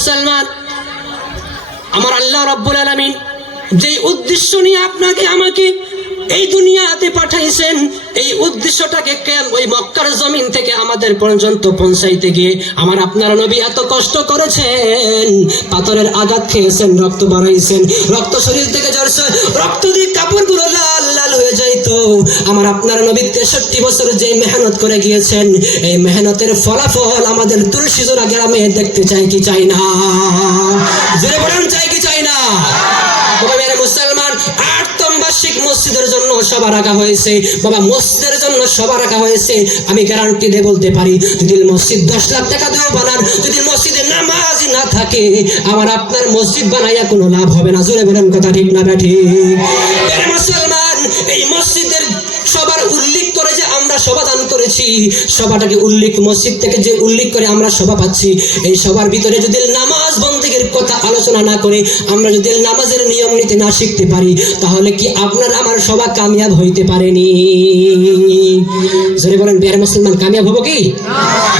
মুসলমান আমার আল্লাহ রব্বুল আলমিন যেই উদ্দেশ্য নিয়ে আপনাকে আমাকে এই দুনিয়াতে পাঠাইছেন, এই উদ্দেশ্যটাকে কেন ওই মক্কার জমিন থেকে আমাদের পর্যন্ত পৌঁছাইতে গিয়ে আমার আপনার নবী এত কষ্ট করেছেন, পাথরের আঘাত খেয়েছেন, রক্ত বাড়াইছেন, রক্ত শরীর থেকে ঝরছে, রক্ত দিয়ে কাপড়গুলো লাল লাল হয়ে যাইতো। আমার আপনার নবী তেষট্টি বছর যে মেহনত করে গিয়েছেন, এই মেহনতের ফলাফল আমাদের তুলসী জোড়া গ্রামে দেখতে চাই কি চাই না? জোরে বলেন, চাই কি চাই না? মসজিদের জন্য সভা রাখা হয়েছে, বাবা, মসজিদের জন্য সভা রাখা হয়েছে। আমি গ্যারান্টি দিয়ে বলতে পারি, যদি মসজিদ দশ লাখ টাকা দিয়েও বানান, যদি মসজিদে নামাজ না থাকে, আমার আপনার মসজিদ বানাইয়া কোনো লাভ হবে না। জোরে বলেন কথা ঠিক না ঠিক সভাটাকে উল্লেখ, মসজিদ থেকে যে উল্লেখ করে আমরা সভা পাচ্ছি, এই সবার ভিতরে যদি নামাজ বন্দীগের কথা আলোচনা না করে আমরা যদি নামাজের নিয়ম নীতি না শিখতে পারি, তাহলে কি আপনার আমার সভা কামিয়াব হইতে পারেনি? জোরে বলেন বিহার মুসলমান কামিয়াব হব কি?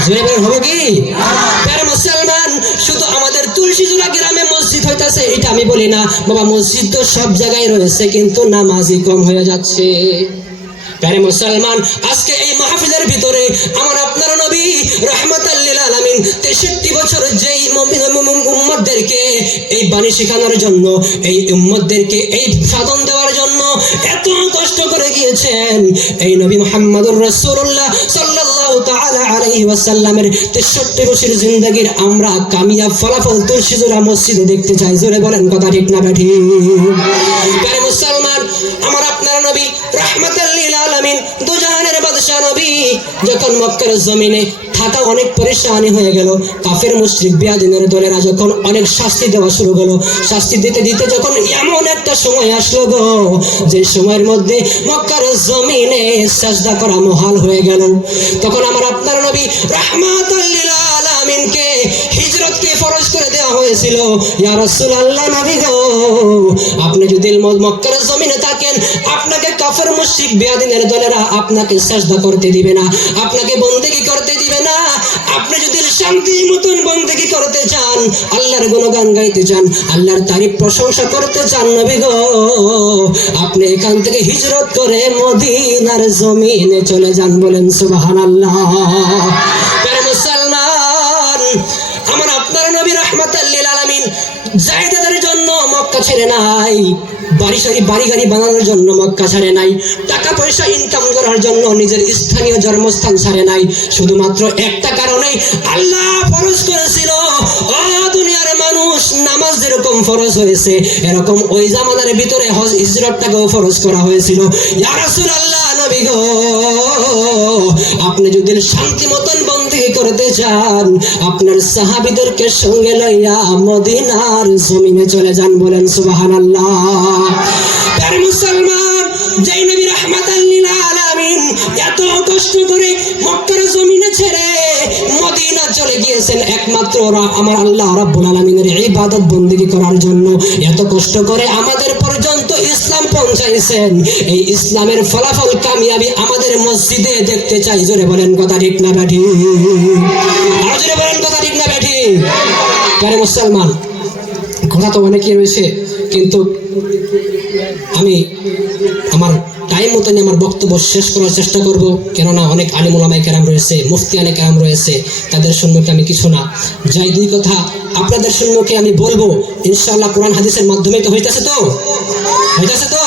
জোরে বলেন, হব কি? মুসলমান, শুধু আমাদের তুলসীজুলা গ্রামে মসজিদ হইতাছে, এটা আমি বলি না। বাবা, মসজিদ তো সব জায়গায় রয়েছে, কিন্তু নামাজই কম হয়ে যাচ্ছে। প্যারে মুসলমান, আজকে এই মাহফিলের ভিতরে আমার আপনার নবী রহমতাল্লিল আলমিন তেষট্টি বছর যেই উম্মদদেরকে এই বাণী শেখানোর জন্য, এই উম্মদদেরকে এই সাধন দেওয়ার জন্য এত কষ্ট করে গিয়েছেন, এই নবী মোহাম্মদুর রসুল্লাহ সাল্লাল্লাহু তাআলা আলাইহি ওয়াসাল্লামের তেষট্টি বছর জিন্দগির আমরা কামিয়াব ফলাফল তুলসীজোড়া মসজিদে দেখতে চাই। জোরে বলেন কথা ঠিক না ব্যাঠি মুসলমান যখন মক্কার জমিনে থাকা অনেক পরেশানি হয়ে গেল, কাফের মুশরিক বিয়াদিনের দলেরা যখন অনেক শাস্তি দেওয়া শুরু হলো শাস্তি দিতে দিতে যখন এমন একটা সময় আসলো গো, যে সময়ের মধ্যে মক্কার জমিনে সাজদা করা মহাল হয়ে গেল। তখন আমার আপনার নবী রহমাতুল্লিল আলামিনকে হিজরতকে ফরজ করে দেওয়া হয়েছিল। ইয়া রাসূলুল্লাহ নবী গো, আপনি যদি মক্কার আপনাকে কাফের মুশরিক বেয়াদিনের দলেরা আপনাকে সাজদা করতে দিবে না। আপনাকে বন্দেগি করতে দিবে না। আপনি যদি শান্তি মতন বন্দেগি করতে চান, আল্লাহর গুণগান গাইতে চান, আল্লাহর তারিফ প্রশংসা করতে চান নবী গো, আপনি এখান থেকে হিজরত করে মদিনার জমিনে চলে যান বলেন সুবহানাল্লাহ। মুসলমান, আমার আপনার নবী রহমতাল্লিল আলামিন মক্কা ছেড়ে নাই বাড়ি সারি বাড়ি গাড়ি বানানোর জন্য মক্কা ছাড়ে নাই। টাকা পয়সা ইনকাম করার জন্য নিজের স্থানীয় জন্মস্থান ছাড়ে নাই। শুধুমাত্র একটা কারণেই আল্লাহ ফরজ করেছিল। দুনিয়ার মানুষ নামাজ যেরকম ফরজ হয়েছে, এরকম ওই জামানার ভিতরে হজ ফরজ করা হয়েছিল। ইয়া রাসূলুল্লাহ, নবী গো! আপনি যদি শান্তি মতন বন্দী করতে চান, আপনার সাহাবিদেরকে সঙ্গে লইয়া মদিনার জমিনে চলে যান বলেন সুবাহান আল্লাহ মুসলমান কষ্ট করে মক্কার জমিনে ছেড়ে মদিনা চলে গিয়েছেন একমাত্র ওরা আমার আল্লাহ রাব্বুল আলামিনের ইবাদত বন্দেগী করার জন্য। এত কষ্ট করে আমাদের পর্যন্ত ইসলাম পৌঁছাইছেন। এই ইসলামের ফলাফল কামিয়াবি আমাদের মসজিদে দেখতে চাই। জোরে বলেন কথা ঠিক না ব্যাঠি? আর জোরে বলেন কথা ঠিক না ব্যাঠি? প্যারে মুসলমান, কথা তো অনেকেই রয়েছে, কিন্তু আমি আমার টাইম মতন আমার বক্তব্য শেষ করার চেষ্টা করব। কেননা অনেক আলিমুলামাই কেরাম রয়েছে, মুফতি আনে কেরাম রয়েছে, তাদের সম্মুখে আমি কিছু না। যাই দুই কথা, আপনাদের সম্মুখে আমি বলব, ইনশাআল্লাহ কোরআন হাদিসের মাধ্যমে তো হইতেছে তো? হইতেছে তো?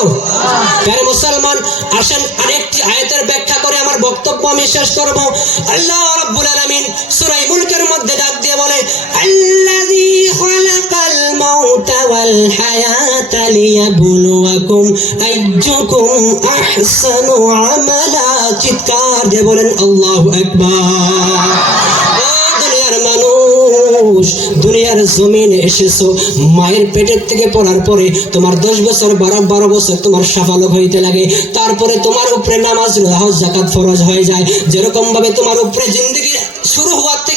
প্যারে মুসলমান, আসেন আরেকটি আয়াতের ব্যাখ্যা করে আমার বক্তব্য আমি শেষ করব। আল্লাহ রাব্বুল আলামিন সূরা মুলকের মধ্যে আহসানু চিৎকার দিয়ে বলেন, আল্লাহু দুনিয়ার মানুষ, দুনিয়ার জমিনে এসেছ, মায়ের পেটের থেকে পড়ার পরে তোমার দশ বছর, বারো বারো বছর তোমার সাফালক হইতে লাগে। তারপরে তোমার উপরে নামাজ জাকাত ফরজ হয়ে যায়। যেরকম ভাবে তোমার উপরে জিন্দগি শুরু হওয়ার থেকে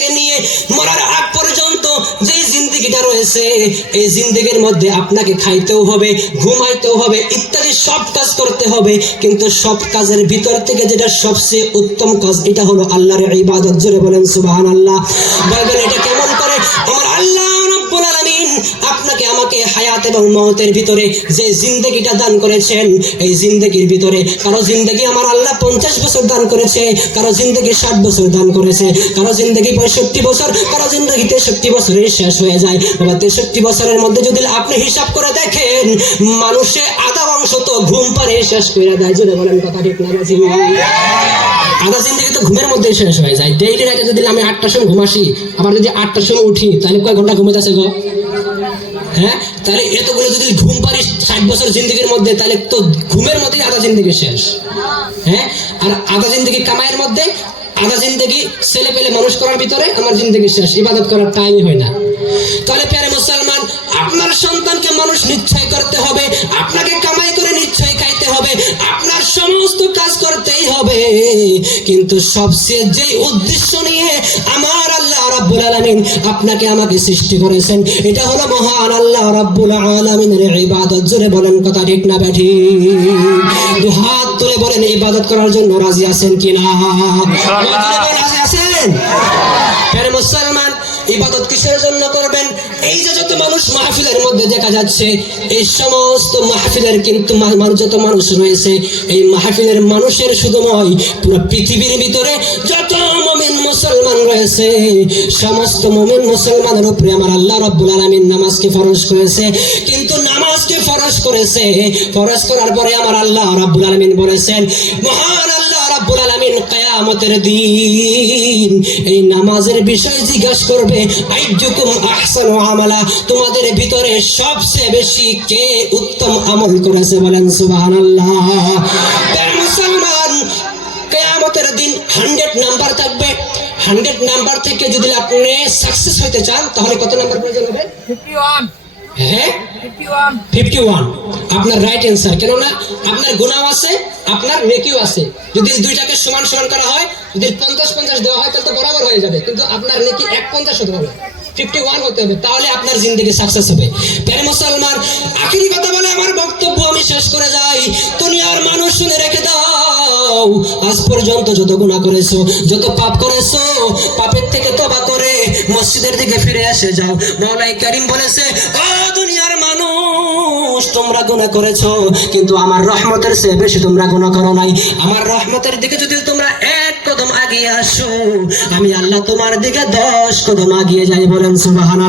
রয়েছে এই জিন্দগির মধ্যে আপনাকে খাইতেও হবে, ঘুমাইতেও হবে, ইত্যাদি সব কাজ করতে হবে। কিন্তু সব কাজের ভিতর থেকে যেটা সবচেয়ে উত্তম কাজ, এটা হলো আল্লাহর ইবাদত। জোরে বলেন, সুবহানাল্লাহ। বলবেন এটা কেমন করে? আমার আল্লাহ আপনাকে আমাকে হায়াত এবং মৌতের ভিতরে যে জিন্দগিটা দান করেছেন, এই জিন্দগির ভিতরে কারও জিন্দগি আমার আল্লাহ পঞ্চাশ বছর দান করেছে, কারও জিন্দগি ষাট বছর দান করেছে, কারও জিন্দগি পঁয়ষট্টি বছর, কারও জিন্দগি তেষট্টি বছরে শেষ হয়ে যায়। বাবা, তেষট্টি বছরের মধ্যে যদি আপনি হিসাব করে দেখেন, মানুষে আধা অংশ তো ঘুম পারে শেষ করে দেয়। জুড়ে বলেন কথা ঠিক না আধা জিন্দগি তো ঘুমের মধ্যে শেষ হয়ে যায়। ডেইলি রাতে যদি আমি আটটার সময় ঘুমাসি, আবার যদি আটটার সময় উঠি, তাহলে কয় ঘণ্টা ঘুমে যাচ্ছে গো? হ্যাঁ? তাহলে এতগুলো যদি ঘুম পারিস ষাট বছর জিন্দগির মধ্যে, তাহলে তো ঘুমের মধ্যেই আধা জিন্দগি শেষ। হ্যাঁ? আর আধা জিন্দগি কামাইয়ের মধ্যে, আধা জিন্দগি ছেলে পেলে মানুষ করার ভিতরে আমার জিন্দগি শেষ, ইবাদত করার টাইমই হয় না। তাহলে প্যারে মুসলমান, আপনার সন্তানকে মানুষ নিশ্চয় করতে হবে, আপনাকে কামাই করে নিশ্চয় খাইতে হবে, আপনার সমস্ত কাজ করতেই হবে। কিন্তু সবচেয়ে যে উদ্দেশ্য নিয়ে আমার রাব্বুল আলামিন আপনাকে আমাকে সৃষ্টি করেছেন। এটা হলো মহান আল্লাহ রাব্বুল আলামিনের ইবাদত জোরে বলেন কথা ঠিক না ব্যাঠি। দু হাত তুলে বলেন ইবাদত করার জন্য রাজি আছেন কিনা রাজি আছেন? মুসলমান ইবাদত কিসের জন্য করবেন? এই যে যত মানুষ মাহফিলের মধ্যে দেখা যাচ্ছে এই সমস্ত মাহফিলের কিন্তু যত মানুষ রয়েছে এই মাহফিলের মানুষের শুধু নয় পুরো পৃথিবীর ভিতরে যত মুসলমান রয়েছে। সমস্ত মমিন মুসলমানের উপরে আমার আল্লাহ রব্বুল আলমিন নামাজকে ফরজ করেছে। কিন্তু নামাজকে ফরজ করেছে। ফরজ করার পরে আমার আল্লাহ রব্বুল আলমিন বলেছেন, মহান আল্লাহ রাব্বুল আলামিন কিয়ামতের দিন এই নামাজের বিষয় জিজ্ঞাসা করবে আইজুকুম আহসানু আমালা? তোমাদের ভিতরে সবচেয়ে বেশি কে উত্তম আমল করেছে বলেন, সুবহানাল্লাহ। তাই মুসলমান, কিয়ামতের দিন 100 নাম্বার থাকবে। 100 নাম্বার থেকে যদি আপনি সাকসেস হতে চান তাহলে কত নাম্বার প্রয়োজন হবে? হ্যাঁ? ফিফটি ওয়ান আপনার রাইট অ্যান্সার কেননা আপনার গুণাও আছে আপনার নেকিও আছে। যদি দুইটাকে সমান সমান করা হয় যদি পঞ্চাশ পঞ্চাশ দেওয়া হয় তাহলে তো বরাবর হয়ে যাবে। কিন্তু আপনার নেকি এক পঞ্চাশ হতে হবে। ফিফটি ওয়ান হতে হবে তাহলে আপনার জিন্দগি সাকসেস হবে। প্যারে মুসলমান আখিরি কথা বলে দাও। আজ পর্যন্ত যত গুণা করেছ, যত পাপ করেছ, পাপের থেকে তবা করে মসজিদের দিকে ফিরে এসে যাও। মাওলাই করিম বলেছে, ও দুনিয়ার মানুষ, তোমরা গুনাহ করেছ, কিন্তু আমার রহমতের বেশি তোমরা গুনাহ করো নাই। আমার রহমতের দিকে যদি তোমরা এক কদম আগিয়ে আসো, আমি আল্লাহ তোমার দিকে দশ কদম আগিয়ে যাই বলেন আর মুসলমান